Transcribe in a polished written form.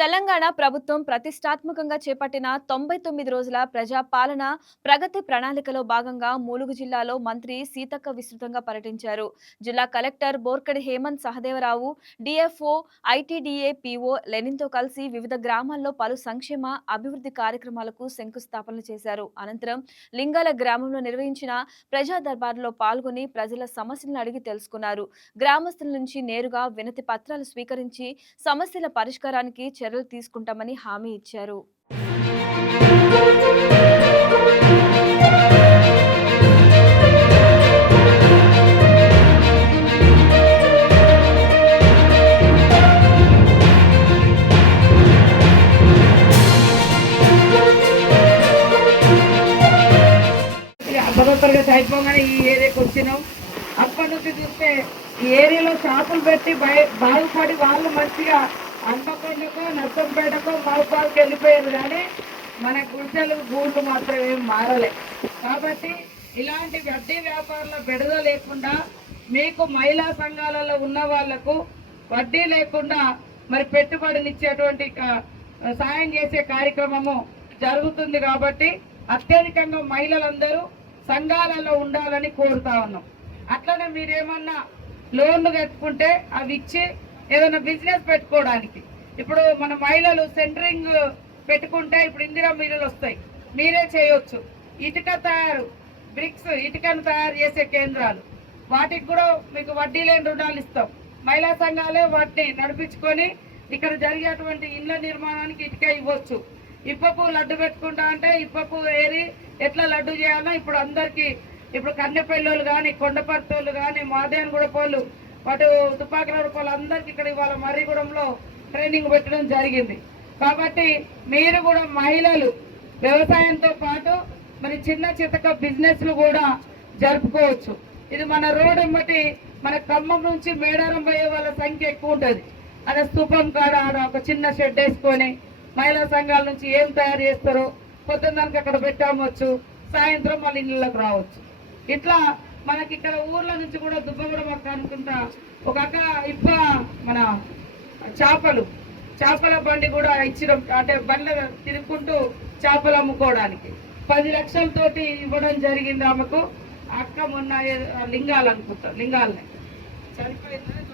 తెలంగాణ ప్రభుత్వం ప్రతిష్టాత్మకంగా చేపట్టిన 99 రోజుల ప్రజా పాలన ప్రగతి ప్రణాళికలో భాగంగా ములుగు జిల్లాలో మంత్రి సీతక్క విస్తృతంగా పర్యటించారు. జిల్లా collector Borkade Hemant Sahadevrao, DFO, ITDA PO లెనిన్తో కలిసి వివిధ గ్రామాల్లో పలు సంక్షేమ అభివృద్ధి కార్యక్రమాలకు శంకుస్థాపనలు చేశారు. అనంతరం లింగాల గ్రామంలో నిర్వహించిన ప్రజా దర్బార్లో పాల్గొని ప్రజల సమస్యలను అడిగి తెలుసుకున్నారు. గ్రామస్తుల నుంచి నేరుగా వినతి పత్రాలు స్వీకరించి సమస్యల పరిష్కారానికి చర్యలు తీసుకుంటామని హామీ ఇచ్చారు. పదో తరగతి అయిపోగానే ఈ ఏరియాకి వచ్చినాం. అప్పటి నుంచి చూస్తే ఈ ఏరియాలో షాపులు పెట్టి బాగుపడి వాళ్ళు మంచిగా అంబకొండకో నర్సంపేటకో మహబాద్కి వెళ్ళిపోయారు, కానీ మన గుడిసెలు గూళ్ళు మాత్రం ఏం మారలే. కాబట్టి ఇలాంటి వడ్డీ వ్యాపారాల బెడద లేకుండా మీకు మహిళా సంఘాలలో ఉన్న వాళ్లకు వడ్డీ లేకుండా మరి పెట్టుబడినిచ్చేటువంటి సాయం చేసే కార్యక్రమము జరుగుతుంది. కాబట్టి అత్యధికంగా మహిళలందరూ సంఘాలలో ఉండాలని కోరుతా ఉన్నాం. అట్లనే మీరేమన్నా లోన్లు కట్టుకుంటే అవి ఇచ్చి ఏదైనా బిజినెస్ పెట్టుకోవడానికి, ఇప్పుడు మన మహిళలు సెంటరింగ్ పెట్టుకుంటే ఇప్పుడు ఇందిరా మిల్లులు వస్తాయి, మీరే చేయొచ్చు. ఇటుక తయారు, బ్రిక్స్ ఇటుకను తయారు చేసే కేంద్రాలు, వాటికి కూడా మీకు వడ్డీ లేని రుణాలు ఇస్తాం. మహిళా సంఘాలే వాటిని నడిపించుకొని ఇక్కడ జరిగేటువంటి ఇళ్ల నిర్మాణానికి ఇటుక ఇవ్వచ్చు. ఇప్పపు లడ్డు పెట్టుకుంటా అంటే ఇప్పపు ఏరి ఎట్లా లడ్డు చేయాలో ఇప్పుడు అందరికీ, ఇప్పుడు కన్నెపల్లి కానీ కొండపర్తోళ్ళు కానీ మాదేనగూడ పోళ్ళు వాటి తుపాకుల రూపాయలు అందరికీ ఇక్కడ ఇవాళ మర్రిగూడెంలో ట్రైనింగ్ పెట్టడం జరిగింది. కాబట్టి మీరు కూడా మహిళలు వ్యవసాయంతో పాటు మరి చిన్న చితక బిజినెస్లు కూడా జరుపుకోవచ్చు. ఇది మన రోడ్డు బట్టి మన ఖమ్మం నుంచి మేడారం పోయే వాళ్ళ సంఖ్య ఎక్కువ ఉంటుంది. అదే స్తూపం కాడ ఒక చిన్న షెడ్ వేసుకొని మహిళా సంఘాల నుంచి ఏం తయారు చేస్తారో పొద్దున్నకి అక్కడ పెట్టామొచ్చు, సాయంత్రం మళ్ళీ ఇళ్ళకి రావచ్చు. ఇట్లా మనకి ఇక్కడ ఊర్ల నుంచి కూడా దుబ్బగూడెం అక్క అనుకుంటా ఒక అక్క మన చేపల బండి కూడా ఇచ్చడం, అంటే బండ్ల తిరుగుకుంటూ చేపలు అమ్ముకోవడానికి 10 లక్షలతోటి ఇవ్వడం జరిగింది ఆమెకు. అక్క మొన్న లింగాలు అనుకుంటా, లింగాలని చనిపోయిందని